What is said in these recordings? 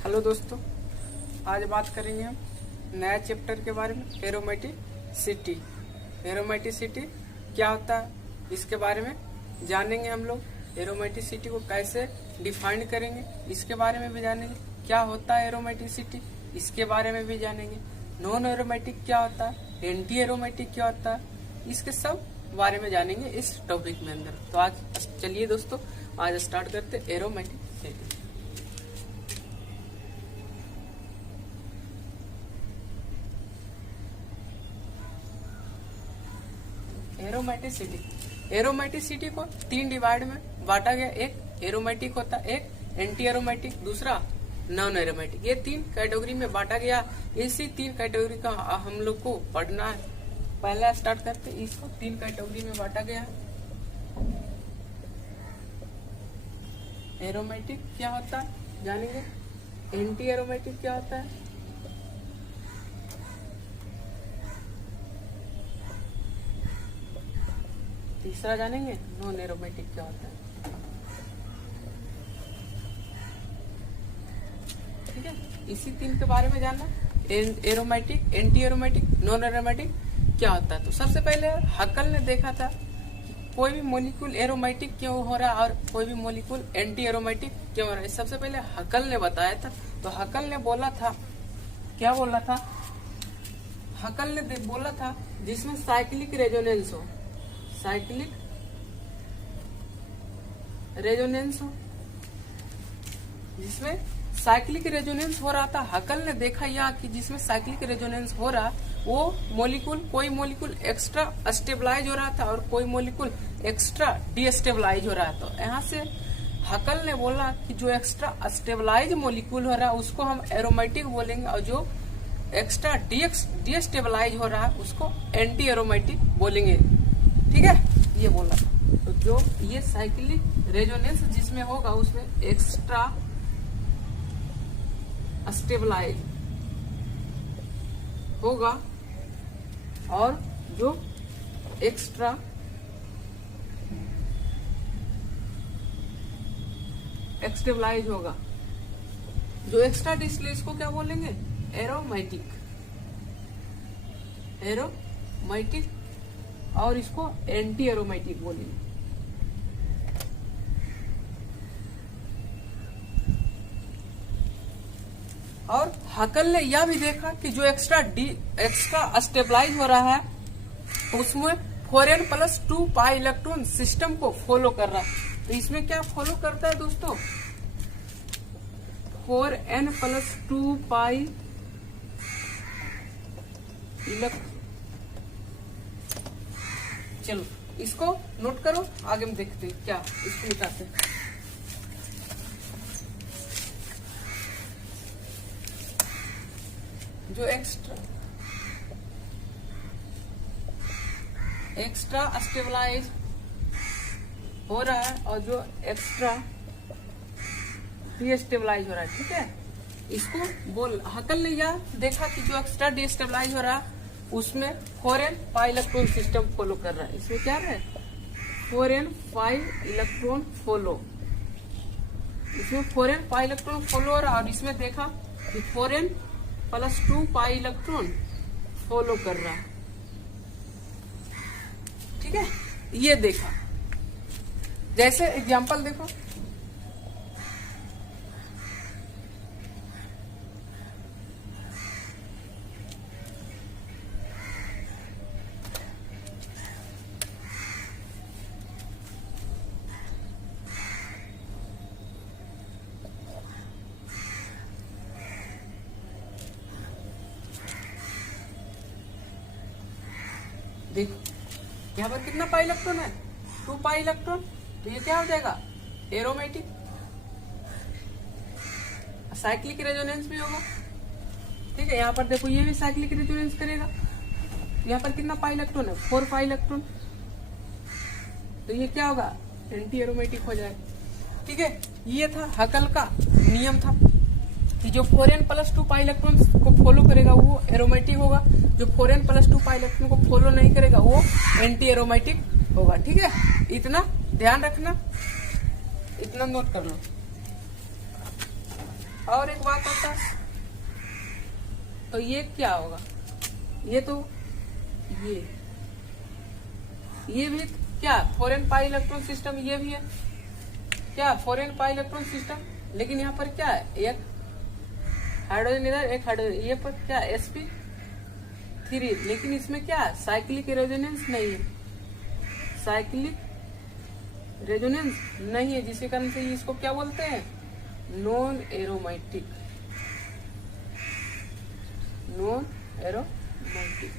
Hello दोस्तों, आज बात करेंगे हम नया चैप्टर के बारे में, एरोमेटिसिटी। एरोमेटिसिटी क्या होता है इसके बारे में जानेंगे हम लोग। एरोमेटिसिटी को कैसे डिफाइन करेंगे इसके बारे में भी जानेंगे। क्या होता है एरोमेटिसिटी इसके बारे में भी जानेंगे। नॉन एरोमेटिक क्या होता है, एंटी एरोमेटिक क्या होता है, इसके सब बारे में जानेंगे इस टॉपिक में अंदर। तो आज चलिए दोस्तों, आज स्टार्ट करते एरोमेटिसिटी। एरोमेटिसिटी को तीन डिवाइड में बांटा गया। एक एरोमेटिक होता है, एक एंटी एरोमेटिक, दूसरा नॉन एरोमेटिक। ये तीन कैटेगरी में बांटा गया। इसी तीन कैटेगरी का हम लोग को पढ़ना है। पहला स्टार्ट करते, इसको तीन कैटेगरी में बांटा गया है। एरोमेटिक क्या होता है जानेंगे, एंटी एरोमेटिक क्या होता है, तीसरा जानेंगे नॉन एरोमेटिक क्या होता है। ठीक है, इसी तीन के बारे में जानना। Aromatic, anti aromatic, non aromatic क्या होता है। तो सबसे पहले हकल ने देखा था कि कोई भी मॉलिक्यूल एरोमेटिक क्यों हो रहा है और कोई भी मॉलिक्यूल एंटी एरोमेटिक क्यों हो रहा है। सबसे पहले हकल ने बताया था। तो हकल ने बोला था, क्या बोला था, हकल ने बोला था जिसमें साइक्लिक रेजोनेंस हो, साइक्लिक रेजोनेंस हो, जिसमें साइक्लिक रेजोनेंस हो रहा था। हकल ने देखा यह कि जिसमें साइक्लिक रेजोनेंस हो रहा वो मॉलिक्यूल, कोई मॉलिक्यूल एक्स्ट्रा स्टेबलाइज हो रहा था और कोई मॉलिक्यूल एक्स्ट्रा डीस्टेबलाइज हो रहा था। तो यहाँ से हकल ने बोला कि जो एक्स्ट्रा स्टेबलाइज मॉलिक्यूल हो रहा है उसको हम एरोमेटिक बोलेंगे और जो एक्स्ट्रा डीस्टेबलाइज हो रहा है उसको एंटी एरोमेटिक बोलेंगे। ठीक है, ये बोला था। तो जो ये साइक्लिक रेजोनेंस जिसमें होगा उसमें एक्स्ट्रा स्टेबलाइज होगा और जो एक्स्ट्रा एक्स्टेबलाइज होगा, जो एक्स्ट्रा डिस्टेबलाइज को क्या बोलेंगे, एरोमेटिक, एरोमेटिक, और इसको एंटी एरोमेटिक बोलेंगे। और हकल ने यह भी देखा कि जो एक्स्ट्रा स्टेबलाइज हो रहा है उसमें 4n+2 पाई इलेक्ट्रॉन सिस्टम को फॉलो कर रहा है। तो इसमें क्या फॉलो करता है दोस्तों, 4n+2 पाई इलेक्ट्रॉन। चलो इसको नोट करो, आगे हम देखते हैं क्या इसको निकालते हैं। जो एक्स्ट्रा स्टेबलाइज हो रहा है और जो एक्स्ट्रा डीस्टेबलाइज हो रहा है। ठीक है, इसको बोल हकल ने यह देखा कि जो एक्स्ट्रा डीस्टेबलाइज हो रहा है उसमें 4n pi electron system follow कर रहा है। इसमें क्या है, 4n पाई इलेक्ट्रॉन फॉलो, इसमें 4n पाई इलेक्ट्रॉन फॉलो हो रहा है और इसमें देखा कि 4n+2 पाई इलेक्ट्रॉन फॉलो कर रहा है। ठीक है, ये देखा। जैसे एग्जांपल देखो, देखो यहाँ पर कितना पाई इलेक्ट्रॉन है, 2 पाई इलेक्ट्रॉन। तो ये क्या हो जाएगा, एरोमेटिक। साइक्लिक रेजोनेंस भी होगा। ठीक है, यहाँ पर देखो ये भी साइक्लिक रेजोनेंस करेगा। यहाँ पर कितना पाई इलेक्ट्रॉन है, 4 पाई इलेक्ट्रॉन। तो ये क्या होगा, एंटी एरोमेटिक हो जाएगा। ठीक है, ये था हकल का नियम था कि जो 4n+2 पाई इलेक्ट्रॉन को फॉलो करेगा वो एरोमेटिक होगा, जो 4n+2 पाई इलेक्ट्रॉन को फॉलो नहीं करेगा वो एंटी एरोमेटिक होगा। ठीक है, इतना ध्यान रखना, इतना नोट कर लो। और एक बात होता, तो ये क्या होगा, ये तो ये भी क्या फॉरेन पाई इलेक्ट्रॉन सिस्टम, ये भी है क्या फॉरेन पाई इलेक्ट्रॉन सिस्टम। लेकिन यहाँ पर क्या है, एक हाइड्रोजन इधर, एक हाइड्रोजन, ये पर क्या sp3, लेकिन इसमें क्या है साइक्लिक रेजोनेंस नहीं है, साइक्लिक रेजोनेंस नहीं है, जिसके कारण से इसको क्या बोलते हैं, नॉन एरोमेटिक, नॉन एरोमेटिक।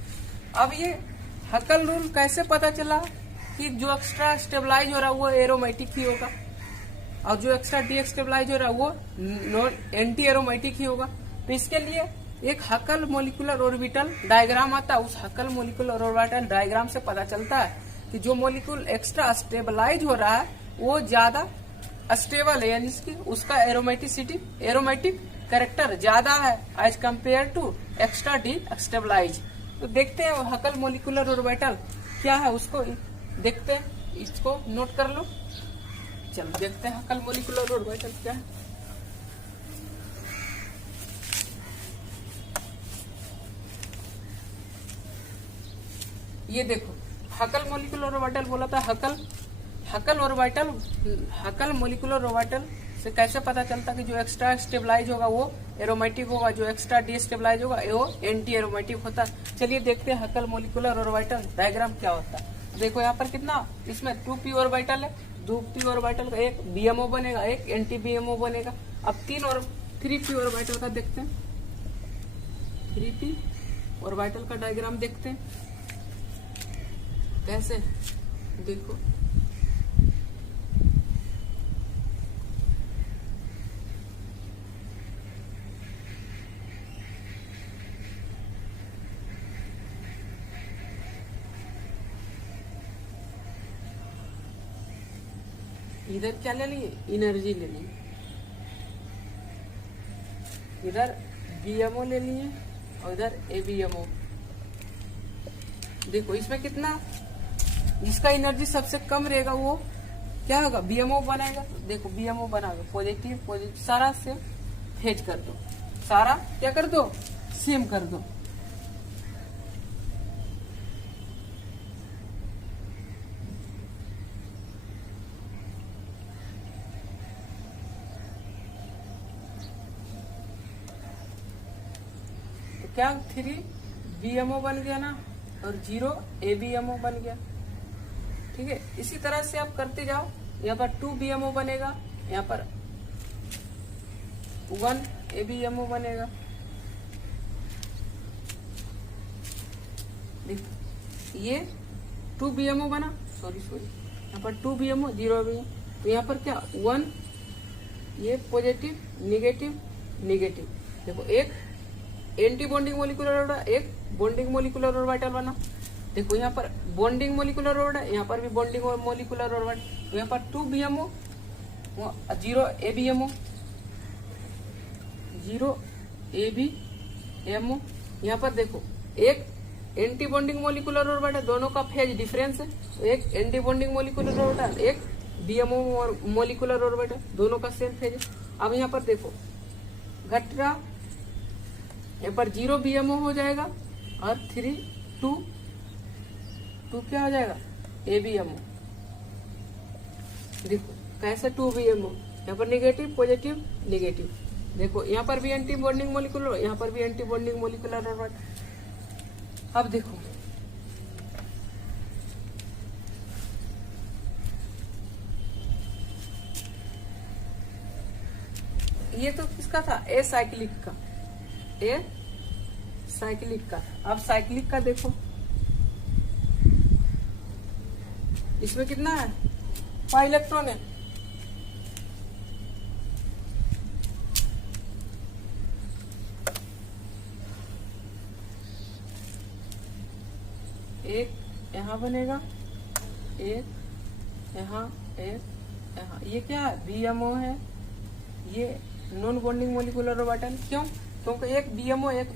अब ये हकल रूल कैसे पता चला कि जो एक्स्ट्रा स्टेबलाइज हो रहा है वो एरोमेटिक ही होगा, और जो एक्स्ट्रा डीएक्स्टेबलाइज हो रहा है वो नॉन एंटी एरोमेटिक ही होगा। तो इसके लिए एक हकल मोलिकुलर ऑर्बिटल डायग्राम आता है, उस हकल मोलिकुलर ऑर्बिटल डायग्राम से पता चलता है कि जो मोलिक्यूल एक्स्ट्रा स्टेबलाइज हो रहा है वो ज्यादा स्टेबल है, यानी इसकी उसका एरोमेटिक कैरेक्टर ज्यादा है as compare to extra destabilise. तो देखते हैं हकल मोलिकुलर ऑर्बिटल क्या है, उसको देखते हैं, इसको नोट कर लो। चलो देखते हैं हकल मोलिकुलर ऑर्बिटल क्या है। ये देखो हकल मोलिकुलर ऑर्बिटल बोला था, हकल मोलिकुलर ऑर्बिटल से कैसे पता चलता कि जो एक्स्ट्रा स्टेबलाइज होगा वो एरोमेटिक होगा, जो एक्स्ट्रा डीस्टेबलाइज होगा वो एंटी एरोमेटिक होता। चलिए देखते हैं हकल मोलिकुलर ऑर्बिटल डायग्राम क्या होता है। देखो यहाँ पर कितना, इसमें 2p ऑर्बिटल है, 2p ऑर्बिटल का एक बीएमओ बनेगा, एक एंटी बीएमओ बनेगा। अब 3p ऑर्बिटल का देखते हैं, 3p ऑर्बिटल का डायग्राम देखते हैं कैसे। देखो इधर क्या ले लिए, एनर्जी ले लिए, इधर बीएमओ ले लिए और इधर एबीएमओ। देखो इसमें कितना, जिसका एनर्जी सबसे कम रहेगा वो क्या होगा, बीएमओ बनाएगा। देखो बीएमओ बनाओगे, पॉजिटिव सारा सेम फेज कर दो, सारा क्या कर दो, सेम कर दो। तो क्या 3 बीएमओ बन गया ना, और 0 एबीएमओ बन गया। ठीक है, इसी तरह से आप करते जाओ। यहाँ पर 2 बीएमओ बनेगा, यहाँ पर 1 एबीएमओ बनेगा। ये 2 बीएमओ बना, सॉरी यहाँ पर 2 बीएमओ 0 एबीएमओ। तो यहाँ पर क्या 1, ये पॉजिटिव नेगेटिव। देखो एक एंटी बॉन्डिंग मोलिकुलर ऑर्बिटल, एक बॉन्डिंग मोलिकुलर ऑर्बिटल बना। देखो यहाँ पर बॉन्डिंग मोलिकुलर ऑर्बिटल, यहाँ पर भी बॉन्डिंग मोलिकुलर ऑर्बिटल। तो यहाँ पर 2 बीएमओ 0 एबीएमओ, 0 एबीएमओ। यहाँ पर देखो एक एंटी बॉन्डिंग मोलिकुलर ऑर्बिटल, दोनों का फेज डिफरेंस है। तो एक एंटी बॉन्डिंग मोलिकुलर ऑर्बिटल, एक बीएमओ मोलिकुलर ऑर्बिटल, दोनों का सेम फेज है। अब यहाँ पर देखो घट रहा, यहाँ पर 0 बीएमओ हो जाएगा और 3 2 क्या हो जाएगा, एबीएमओ। देखो कैसे 2 बीएमओ, यहाँ पर नेगेटिव पॉजिटिव नेगेटिव। देखो यहाँ पर भी एंटी बॉन्डिंग मोलिकुलर, यहाँ पर भी एंटी बॉन्डिंग मोलिकुलर ऑर्बिटल। अब देखो ये तो किसका था, ए साइक्लिक का। अब साइक्लिक का देखो, इसमें कितना है, 5 इलेक्ट्रॉन है। एक यहाँ बनेगा, एक यहाँ, एक यहाँ। ये क्या है, बीएमओ है। ये नॉन बॉन्डिंग मोलिकुलर ऑर्बिटल, क्यों, क्योंकि एक बीएमओ एक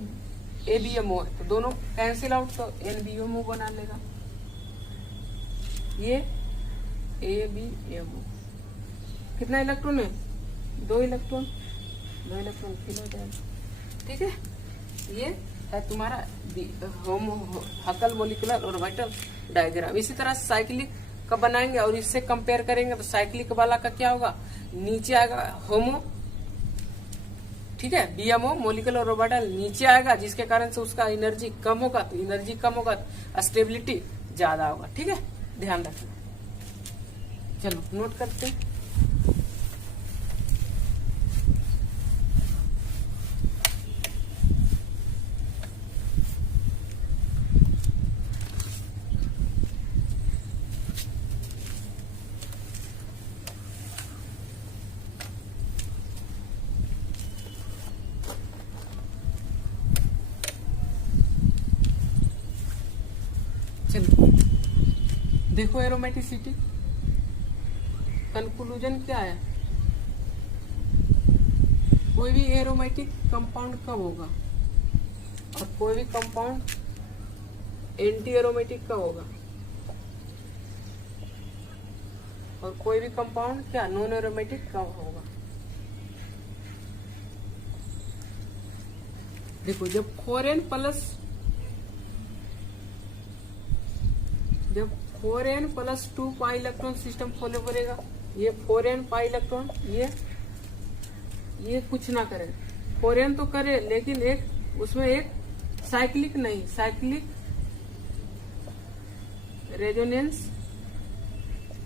एबीएमओ है, तो दोनों कैंसिल आउट, तो एनबीएमओ बना लेगा। ये एबीएमओ, कितना इलेक्ट्रॉन है, 2 इलेक्ट्रॉन। 2 इलेक्ट्रॉन फिल हो जाएगा। ठीक है, ये है तुम्हारा हकल मॉलिक्यूलर ऑर्बिटल डायग्राम। इसी तरह साइक्लिक का बनाएंगे और इससे कंपेयर करेंगे तो साइक्लिक वाला का क्या होगा, नीचे आएगा होमो, ठीक है, बीएमओ मॉलिक्यूलर ऑर्बिटल नीचे आएगा, जिसके कारण से उसका एनर्जी कम होगा, तो एनर्जी कम होगा तो स्टेबिलिटी ज्यादा होगा। ठीक है, ध्यान रखना। चलो नोट करते हैं। चलो देखो एरोमेटिसिटी, कंक्लूजन क्या है, कोई भी एरोमेटिक कंपाउंड कब होगा और कोई भी कंपाउंड एंटी एरोमेटिक कब होगा, और कोई भी कंपाउंड क्या नॉन एरोमेटिक कब होगा। देखो जब 4n plus 2 pi electron system follow करेगा, ये 4n पाई इलेक्ट्रॉन ये कुछ ना करे, 4n तो करे लेकिन एक उसमें एक साइक्लिक नहीं, साइक्लिक रेजोनेंस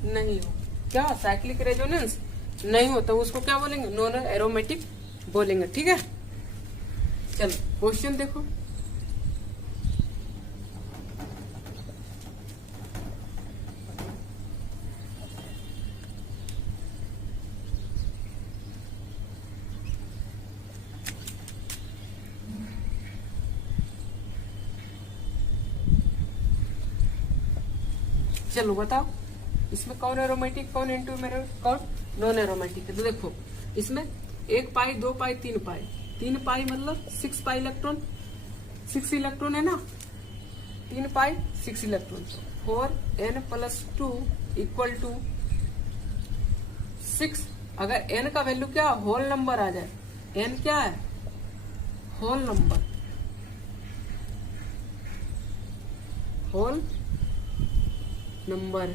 नहीं हो, क्या साइक्लिक रेजोनेंस नहीं हो तो उसको क्या बोलेंगे, नॉन एरोमेटिक बोलेंगे। ठीक है, चलो क्वेश्चन देखो। चलो बताओ इसमें कौन एरोमेटिक, कौन एंटी एरोमेटिक, कौन नॉन एरोमेटिक है। तो देखो इसमें 1 पाई 2 पाई 3 पाई, 3 पाई मतलब 6 पाई इलेक्ट्रॉन, 6 इलेक्ट्रॉन है ना, 3 pi 6 electron, 4n plus 2 equal to 6। अगर n का वैल्यू क्या होल नंबर आ जाए, n क्या है होल नंबर, होल नंबर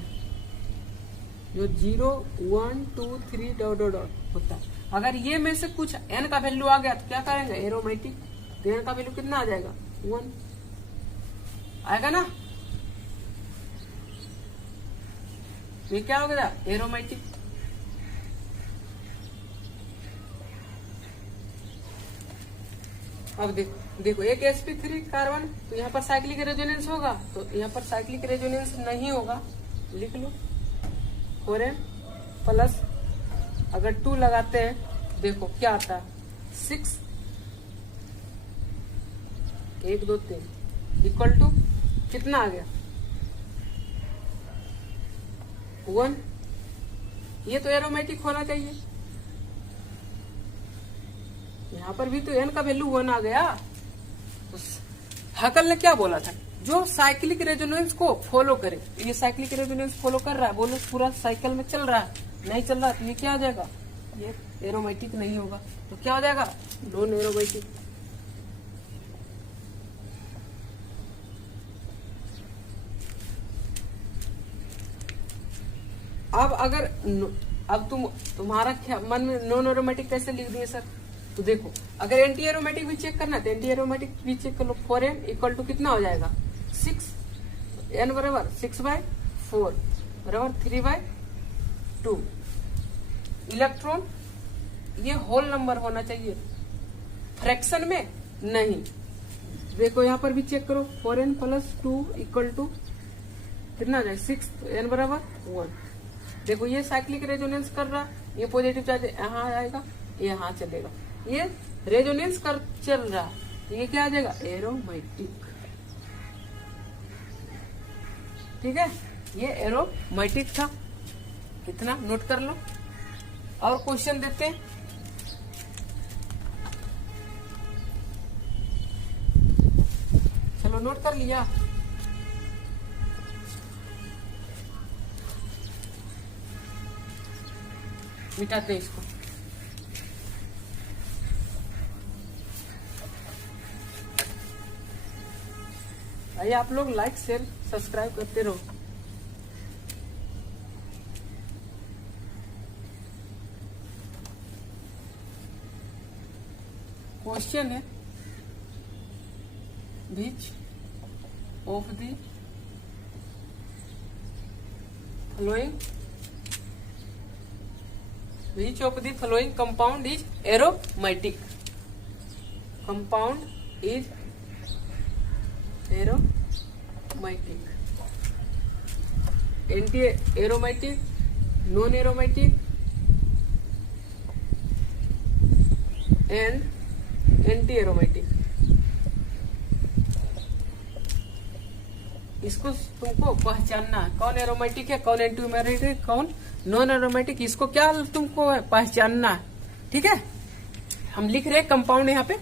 जो 0 1 2 3 डॉट डॉट डॉट होता है। अगर ये में से कुछ n का वैल्यू आ गया तो क्या करेंगे एरोमेटिक, तो n का वैल्यू कितना आ जाएगा 1 आएगा ना, ये क्या हो गया एरोमेटिक। अब देखो एक sp3 कार्बन, तो यहाँ पर साइक्लिक रेजोनेंस होगा, तो यहाँ पर साइक्लिक रेजोनेंस नहीं होगा, लिख लो 4n प्लस अगर 2 लगाते हैं देखो क्या आता है 6 1 2 3 इक्वल टू कितना आ गया 1। ये तो एरोमेटिक होना चाहिए, यहाँ पर भी तो n का वैल्यू 1 आ गया। तो हकल ने क्या बोला था, जो साइक्लिक रेजोनेंस को फॉलो करे, ये साइक्लिक रेजोनेंस फॉलो कर रहा है, बोलो पूरा साइकिल में चल रहा है, नहीं चल रहा तो ये क्या आ जाएगा, ये एरोमेटिक नहीं होगा, तो क्या हो जाएगा नॉन एरोमेटिक। अब अगर अब तुम्हारा मन में नॉन एरोमेटिक कैसे लिख दिए सर, तो देखो अगर एंटी एरोमेटिक भी चेक करना है तो एंटी एरोमेटिक भी चेक कर लो, 4n इक्वल टू कितना हो जाएगा 6, n बराबर 6/4 बराबर 3/2। इलेक्ट्रॉन ये होल नंबर होना चाहिए, फ्रैक्शन में नहीं। देखो यहाँ पर भी चेक करो 4n प्लस 2 इक्वल टू कितना आ जाए 6, तो n बराबर 1। देखो ये साइक्लिक रेजोनेंस कर रहा, ये पॉजिटिव चार्ज यहाँ आएगा, ये यहाँ चलेगा, ये रेजोनेंस कर चल रहा, ये क्या आ जाएगा एरोमेटिक। ठीक है, ये एरोमेटिक था, इतना नोट कर लो। और क्वेश्चन देते हैं, चलो नोट कर लिया। मिटाते हैं इसको। भाई आप लोग लाइक शेयर सब्सक्राइब करते रहो। क्वेश्चन है which of the following compound is aromatic? Compound is aromatic. Anti-aromatic, non-aromatic and anti-aromatic. इसको तुमको पहचानना है, कौन एरोमेटिक है, कौन एंटी एरोमेटिक है, कौन नॉन एरोमेटिक, इसको क्या तुमको पहचानना है। ठीक है, हम लिख रहे हैं कंपाउंड यहाँ पे।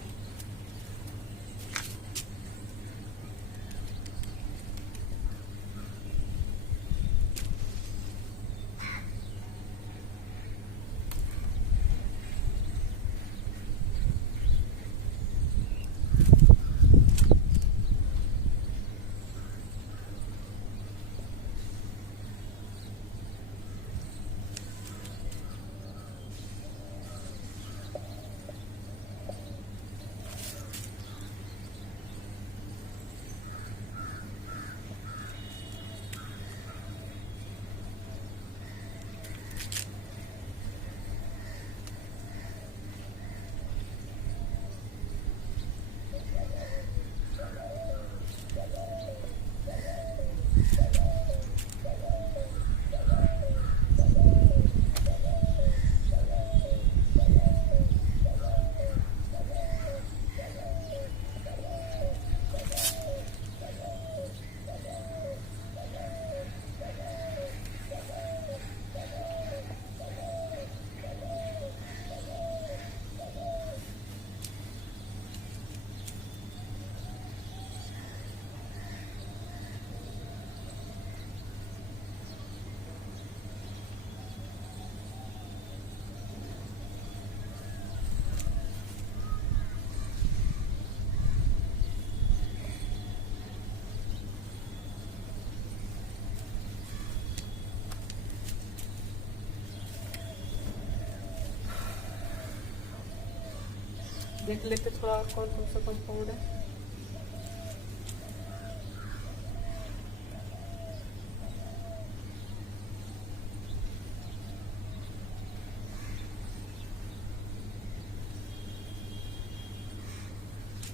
देख लेते थोड़ा कौन कौन सा कंपाउंड है।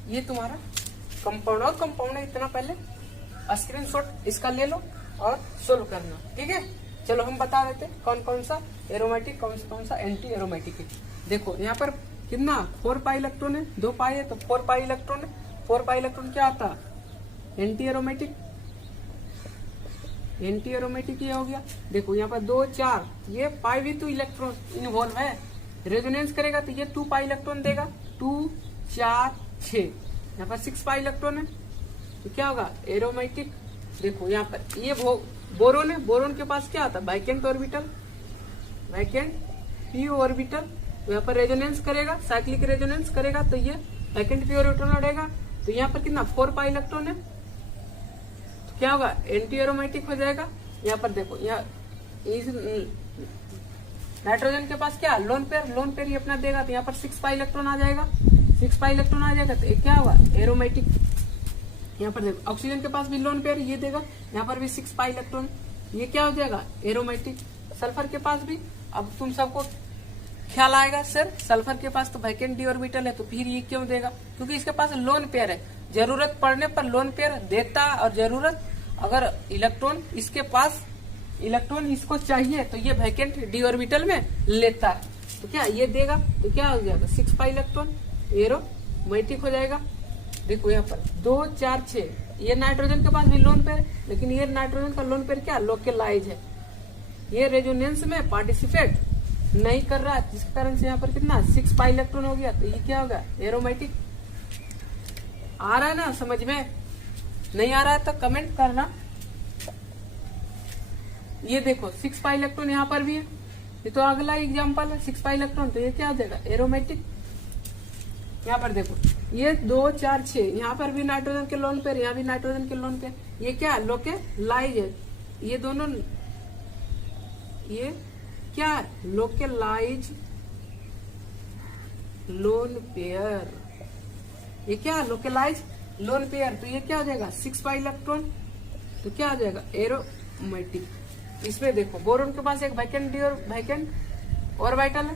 ये तुम्हारा कंपाउंड और कंपाउंड है, इतना पहले स्क्रीनशॉट इसका ले लो और सोल्व करना। ठीक है, चलो हम बता देते कौन कौन सा एरोमेटिक, कौन सा एंटी एरोमेटिक है। देखो यहाँ पर कितना 4 पाई इलेक्ट्रॉन है, 2 पाई है तो 4 पाई इलेक्ट्रॉन है। 4 पाई इलेक्ट्रॉन क्या आता है, एंटी एरोमेटिक। एंटी एरोमेटिक ये हो गया। देखो यहाँ पर 2 4, ये पाई भी तो इलेक्ट्रॉन इन्वॉल्व है, रेजोनेंस करेगा तो ये 2 पाई इलेक्ट्रॉन देगा। 2 4 6, यहाँ पर 6 पाई इलेक्ट्रॉन है तो क्या होगा, एरोमेटिक। देखो यहाँ पर ये बोरोन है, बोरोन के पास क्या आता है, vacant orbital, vacant P orbital. तो यहाँ पर रेजोनेंस करेगा, साइक्लिक रेजोनेंस करेगा तो ये वैकेंट पी ऑर्बिटल लड़ेगा। तो यहाँ पर कितना 4 पाई इलेक्ट्रॉन है तो क्या होगा, एंटी एरोमेटिक हो जाएगा। यहाँ पर देखो, यहाँ इस नाइट्रोजन के पास क्या लोन पेयर, लोन पेयर ही अपना देगा तो यहाँ पर 6 पाई इलेक्ट्रॉन आ जाएगा। 6 पाई इलेक्ट्रॉन आ जाएगा तो ये क्या होगा, एरोमेटिक। यहाँ पर देखो ऑक्सीजन के पास भी लोन पेयर ये देगा, यहाँ पर भी 6 पाई इलेक्ट्रॉन, ये क्या हो जाएगा, एरोमेटिक। सल्फर के पास भी, अब तुम सबको ख्याल आएगा सर सल्फर के पास तो वैकेंट डी ऑर्बिटल है तो फिर ये क्यों देगा, क्योंकि इसके पास लोन पेयर है। जरूरत पड़ने पर लोन पेयर देता है और जरूरत अगर इलेक्ट्रॉन इसके पास इलेक्ट्रॉन इसको चाहिए तो ये वैकेंट डी ऑर्बिटल में लेता है तो क्या ये देगा। तो क्या हो जाएगा, 6 पाई इलेक्ट्रॉन एरोमेटिक हो जाएगा। देखो यहाँ पर 2 4 6, ये नाइट्रोजन के पास भी लोन पेयर, लेकिन ये नाइट्रोजन का लोन पेयर क्या लोकलाइज है, ये रेजोनेंस में पार्टिसिपेट नहीं कर रहा है, जिसके कारण से यहाँ पर कितना 6 पाई इलेक्ट्रॉन हो गया। तो ये क्या होगा, एरोमेटिक। आ रहा है ना समझ में, नहीं आ रहा है तो कमेंट करना। ये देखो 6 पाई इलेक्ट्रॉन यहाँ पर भी है, ये तो अगला एग्जाम्पल है 6 पाई इलेक्ट्रॉन, तो ये क्या हो जाएगा, एरोमेटिक। यहाँ पर देखो ये 2 4 6, यहाँ पर भी नाइट्रोजन के लोन पेयर, यहाँ भी नाइट्रोजन के लोन पेयर, ये क्या लोकेलाइज है, ये दोनों ये क्या लोकेलाइज लोन पेयर, ये क्या लोकेलाइज लोन पेयर। तो ये क्या हो जाएगा 6 पाई इलेक्ट्रॉन, तो क्या हो जाएगा एरोमेटिक। इसमें देखो बोरोन के पास एक वैकेंट ऑर्बिटल है,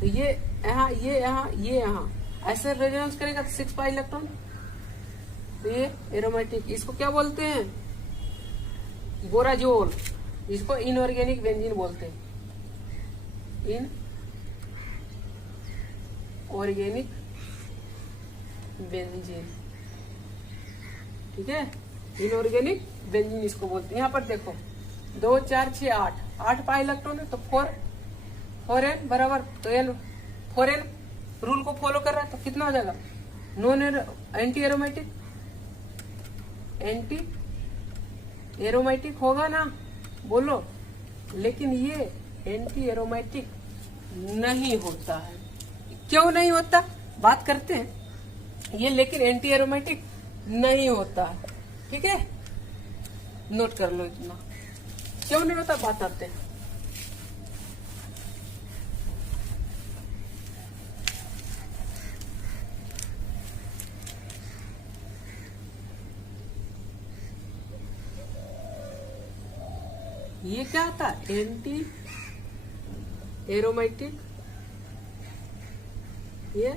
तो ये यहाँ ऐसे रेजोनेंस करेगा तो 6 पाई इलेक्ट्रॉन, तो ये एरोमेटिक। इसको क्या बोलते हैं बोराजोल, इसको इनऑर्गेनिक बेंजीन बोलते हैं, इन ऑर्गेनिक बेंजीन, ठीक है, इनऑर्गेनिक बेंजीन इसको बोलते हैं। यहाँ पर देखो 2 4 6 8 पाई इलेक्ट्रॉन है, तो 4 एन बराबर, तो एन 4 एन रूल को फॉलो कर रहा है, तो कितना हो जाएगा नॉन एंटी एरोमेटिक होगा ना, बोलो। लेकिन ये एंटी एरोमेटिक नहीं होता है, क्यों नहीं होता बात करते हैं ये, लेकिन एंटी एरोमेटिक नहीं होता है, ठीक है, नोट कर लो इतना, क्यों नहीं होता बात आते हैं। ये क्या होता है एंटी एरोमेटिक, ये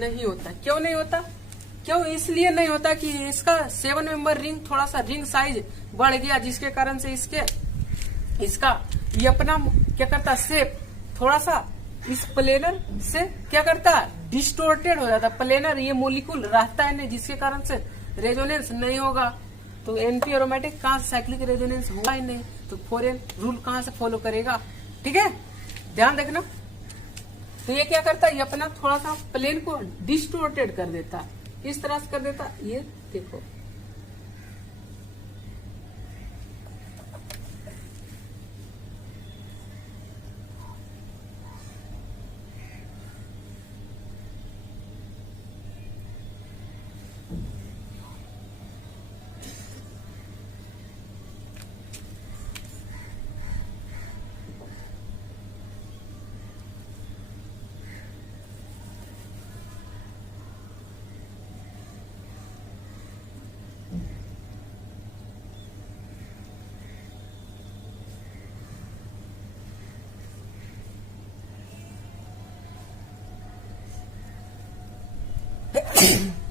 नहीं होता। क्यों नहीं होता, क्यों इसलिए नहीं होता कि इसका 7 मेंबर रिंग थोड़ा सा रिंग साइज बढ़ गया, जिसके कारण से इसका ये अपना क्या करता है शेप थोड़ा सा इस प्लेनर से क्या करता है डिस्टोर्टेड हो जाता है, प्लेनर ये मोलिक्यूल रहता है नहीं, जिसके कारण से रेजोनेंस नहीं होगा। तो एंटी एरोमेटिक कहाँ से साइक्लिक रेजोनेंस होगा ही नहीं, तो 4n रूल कहाँ से फॉलो करेगा, ठीक है, ध्यान रखना। तो ये क्या करता है, ये अपना थोड़ा सा प्लेन को डिस्टोर्टेड कर देता है, किस तरह से कर देता, ये देखो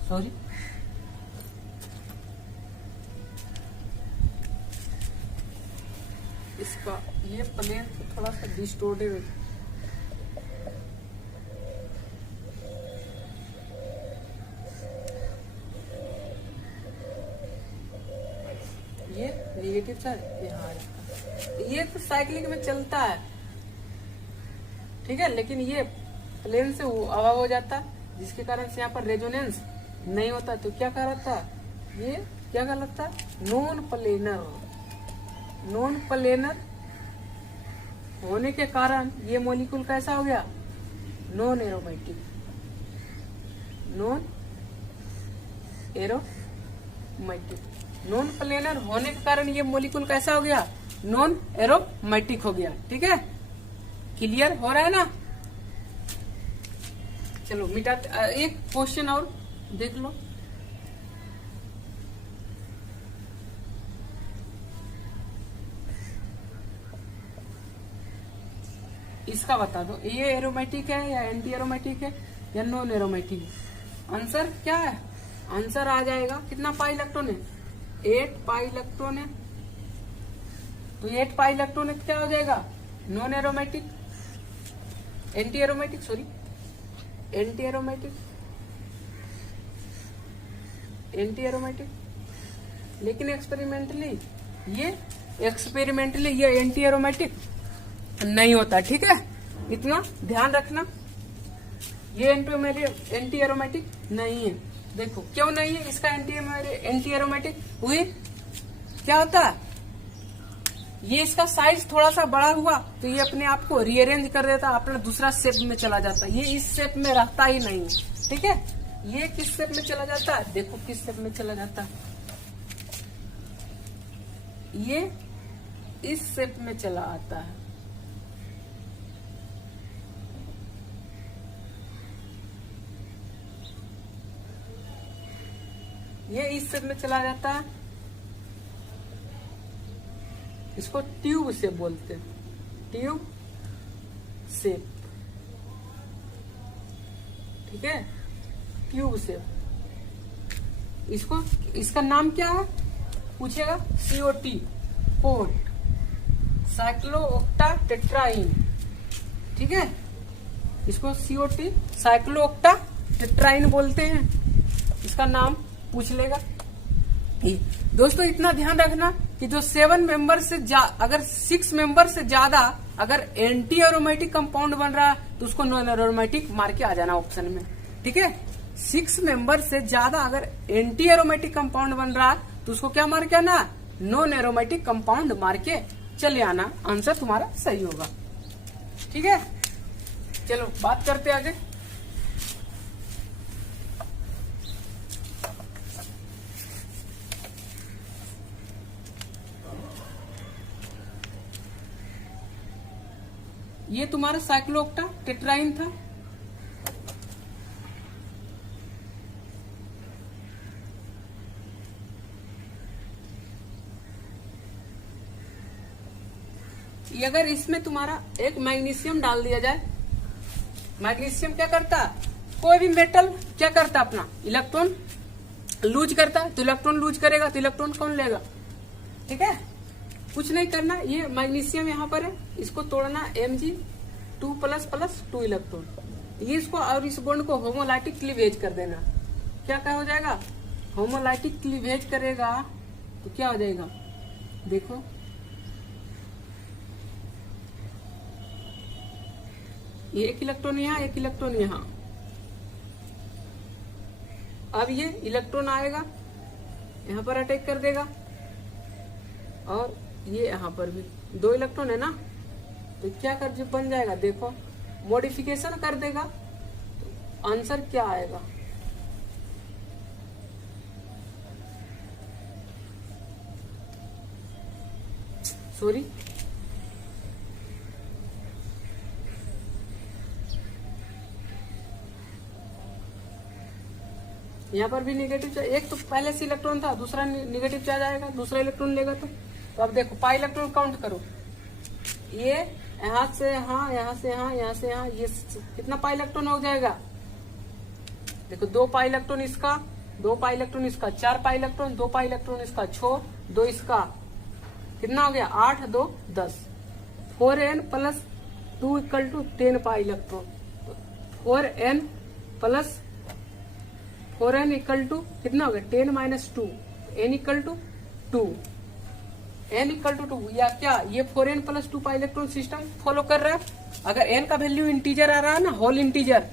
सॉरी इसका ये प्लेन थोड़ा सा डिस्टोर्टेड हो, ये नेगेटिव चार्ज यहाँ, ये तो साइक्लिक में चलता है, ठीक है, लेकिन ये प्लेन से अभाव हो जाता है, जिसके कारण से यहाँ पर रेजोनेंस नहीं होता। तो क्या कहलाता है, ये क्या कहलाता है नॉन प्लेनर होने के कारण ये मॉलिक्यूल कैसा हो गया नॉन एरोमेटिक, नॉन प्लेनर होने के कारण ये मॉलिक्यूल कैसा हो गया नॉन एरोमेटिक हो गया, ठीक है, क्लियर हो रहा है ना। चलो मिटा, एक क्वेश्चन और देख लो, इसका बता दो ये एरोमेटिक है या एंटी एरोमेटिक है या नॉन एरोमेटिक है। आंसर क्या है, आंसर आ जाएगा कितना पाई इलेक्ट्रॉन है 8 पाई इलेक्ट्रॉन है, तो 8 पाई इलेक्ट्रॉन है क्या हो जाएगा non aromatic, anti aromatic, sorry anti aromatic, लेकिन एक्सपेरिमेंटली ये एंटी एरोमेटिक नहीं होता, ठीक है, इतना ध्यान रखना, ये एंटी एरोमेटिक नहीं है। देखो क्यों नहीं है, इसका एंटी एरोमेटिक हुई क्या होता है ये इसका साइज थोड़ा सा बड़ा हुआ तो ये अपने आप को रीअरेंज कर देता, अपना दूसरा शेप में चला जाता, ये इस शेप में रहता ही नहीं है। ठीक है, ये किस शेप में चला जाता है, देखो किस शेप में चला जाता है, ये इस शेप में चला आता है। ये इस शेप में चला जाता है, इसको ट्यूब शेप बोलते हैं, ट्यूब शेप। ठीक है, ट्यूब शेप। इसको, इसका नाम क्या है पूछेगा, COT, कोट साइक्लोओक्टाटेट्राइन। ठीक है, इसको COT साइक्लोओक्टाटेट्राइन बोलते हैं, इसका नाम पूछ लेगा। दोस्तों इतना ध्यान रखना कि जो 7 मेंबर से अगर 6 मेंबर से ज्यादा अगर एंटी एरोमेटिक कंपाउंड बन रहा है तो उसको नॉन एरोमेटिक मार के आ जाना ऑप्शन में। ठीक है, 6 मेंबर से ज्यादा अगर एंटी एरोमेटिक कंपाउंड बन रहा है तो उसको क्या मार के आना, नॉन एरोमेटिक कंपाउंड मार के चले आना, आंसर तुम्हारा सही होगा। ठीक है, चलो बात करते आगे। ये तुम्हारा साइक्लोओक्टाटेट्राइन था। ये अगर इसमें तुम्हारा एक मैग्नीशियम डाल दिया जाए, मैग्नीशियम क्या करता है, कोई भी मेटल क्या करता है, अपना इलेक्ट्रॉन लूज करता है, तो इलेक्ट्रॉन लूज करेगा तो इलेक्ट्रॉन कौन लेगा। ठीक है, कुछ नहीं करना, ये मैग्नीशियम यहाँ पर है, इसको तोड़ना Mg2++2 इलेक्ट्रॉन, ये इसको और इस बॉन्ड को होमोलाइटिक क्लीवेज कर देना। क्या क्या हो जाएगा, होमोलाइटिक क्लीवेज करेगा तो क्या हो जाएगा, देखो ये एक इलेक्ट्रॉन यहाँ, एक इलेक्ट्रॉन यहाँ। अब ये इलेक्ट्रॉन आएगा यहाँ पर अटैक कर देगा, और ये यहाँ पर भी 2 इलेक्ट्रॉन है ना, तो क्या कर जो बन जाएगा, देखो मॉडिफिकेशन कर देगा तो आंसर क्या आएगा, सॉरी यहाँ पर भी निगेटिव, एक तो पहले से इलेक्ट्रॉन था, दूसरा निगेटिव चार्ज आएगा, दूसरा इलेक्ट्रॉन लेगा तो अब देखो पाई इलेक्ट्रॉन काउंट करो, ये यहाँ से यहाँ, यहाँ से यहाँ, यहाँ से यहाँ, ये कितना पाई इलेक्ट्रॉन हो जाएगा, देखो 2 पाई इलेक्ट्रॉन इसका, 2 पाई इलेक्ट्रॉन इसका, 4 पाई इलेक्ट्रॉन, 2 पाई इलेक्ट्रॉन इसका, 6, 2 इसका, कितना हो गया 8, 2, 10, 4n+2 = 10 पाई इलेक्ट्रॉन, 4n = कितना हो गया 10 - 2, n = 2, n = 2, या क्या ये 4n+2 pi electron system follow कर रहा है। अगर n का वैल्यू इंटीजर आ रहा है ना, होल इंटीजर,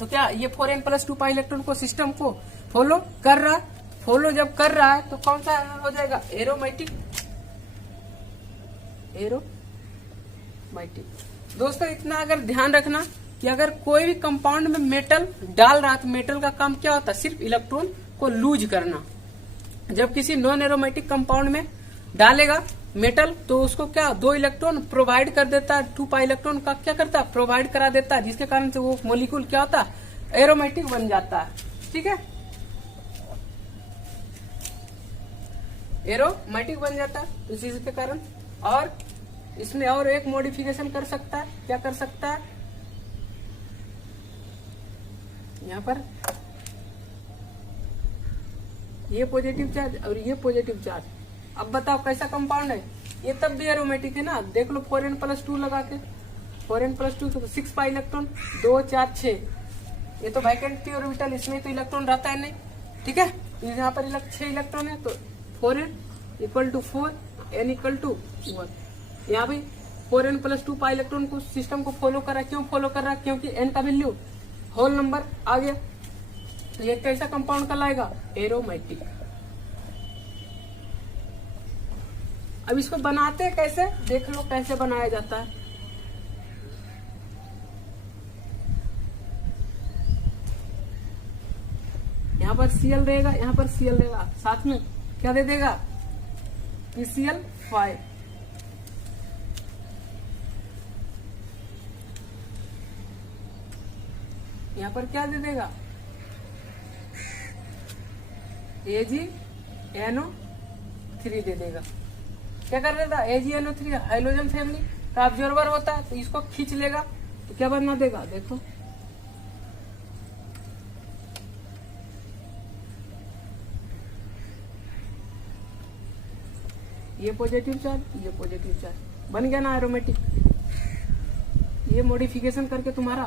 तो क्या ये 4n+2 पाई इलेक्ट्रॉन को सिस्टम को फॉलो कर रहा है। फॉलो जब कर रहा है तो कौन सा हो जाएगा, एरोमेटिक, एरोमेटिक। दोस्तों इतना अगर ध्यान रखना कि अगर कोई भी कंपाउंड में मेटल डाल रहा है तो मेटल का काम क्या होता है, सिर्फ इलेक्ट्रॉन को लूज करना। जब किसी नॉन एरोमेटिक कंपाउंड में डालेगा मेटल तो उसको क्या 2 इलेक्ट्रॉन प्रोवाइड कर देता है, 2 पाई इलेक्ट्रॉन का क्या करता है, प्रोवाइड करा देता है, जिसके कारण से वो मॉलिक्यूल क्या होता है, एरोमेटिक बन जाता है। ठीक है, एरोमेटिक बन जाता है इसी के कारण। और इसमें और एक मॉडिफिकेशन कर सकता है, क्या कर सकता है, यहाँ पर ये पॉजिटिव चार्ज और ये पॉजिटिव चार्ज। अब बताओ कैसा कंपाउंड है ये, तब भी एरोमेटिक है ना, देख लो 4n+2 लगा के, 4n+2 तो 6 पाई इलेक्ट्रॉन, 2, 4, 6, ये तो वैकेंट ऑर्बिटल, इसमें तो इलेक्ट्रॉन रहता है नहीं। ठीक है, यहाँ पर 6 इलेक्ट्रॉन है तो 4n = 4, n = 1। यहाँ भी 4n+2 पाई इलेक्ट्रॉन को सिस्टम को फॉलो कर रहा है। क्यों फॉलो कर रहा है, क्योंकि n का वैल्यू होल नंबर आ गया, तो ये कैसा कंपाउंड कहलाएगा, एरोमेटिक। अब इसको बनाते कैसे, देख लो कैसे बनाया जाता है। यहाँ पर Cl रहेगा, यहाँ पर Cl रहेगा, साथ में क्या दे देगा, PCl5। यहाँ पर क्या दे देगा, AgNO3 दे देगा। क्या कर देता, AgNO3 हाइड्रोजन फैमिली का ऑब्जर्वर होता है, तो इसको खींच लेगा तो क्या बना देगा, देखो ये पॉजिटिव चार्ज, ये पॉजिटिव चार्ज बन गया ना एरोमेटिक। ये मॉडिफिकेशन करके तुम्हारा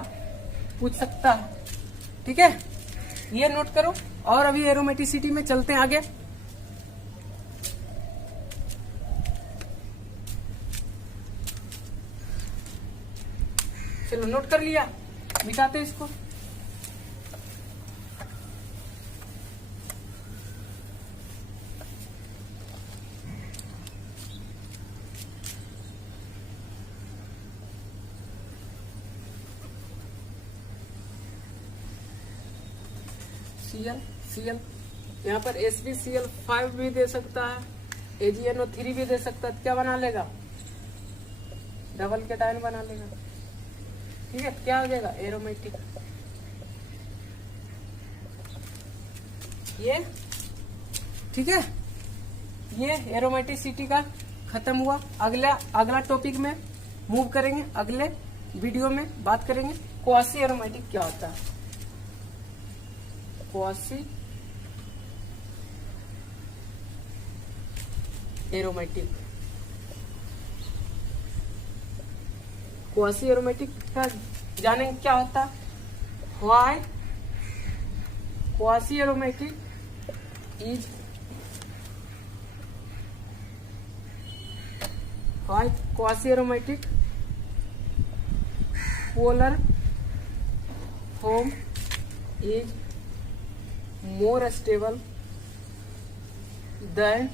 पूछ सकता है, ठीक है, ये नोट करो। और अभी एरोमेटिसिटी में चलते हैं आगे। चलो नोट कर लिया, मिटाते इसको। Cl यहाँ पर SbCl5 भी दे सकता है, AgNO3 भी दे सकता है, तो क्या बना लेगा, डबल कैटायन बना लेगा, ठीक है। क्या हो जाएगा, एरोमेटिक। ये ठीक है, ये एरोमेटिसिटी का खत्म हुआ। अगला टॉपिक में मूव करेंगे, अगले वीडियो में बात करेंगे क्वासी एरोमेटिक क्या होता है। क्वासी एरोमेटिक, क्वासी एरोमेटिक का जानेंगे क्या होता है। Why quasi aromatic is, why quasi aromatic polar form is more stable than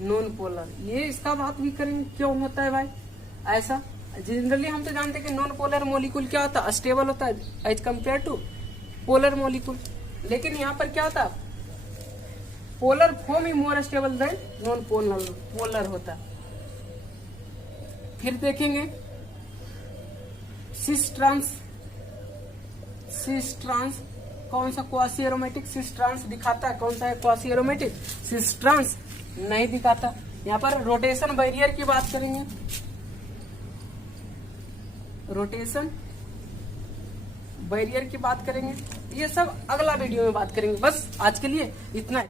non polar. ये इसका बात भी करेंगे क्यों होता है भाई ऐसा। जनरली हम तो जानते हैं कि नॉन पोलर मॉलिक्यूल क्या होता है, स्टेबल होता है as compare to polar molecule, लेकिन यहाँ पर क्या होता है, पोलर फॉर्म ही more stable than non polar होता है। फिर देखेंगे सिस ट्रांस कौन सा क्वासी एरोमेटिक सिस ट्रांस दिखाता है, कौन सा है क्वासी एरोमेटिक, सिस ट्रांस नहीं दिखाता। यहाँ पर रोटेशन बैरियर की बात करेंगे, रोटेशन बैरियर की बात करेंगे, ये सब अगला वीडियो में बात करेंगे। बस आज के लिए इतना है।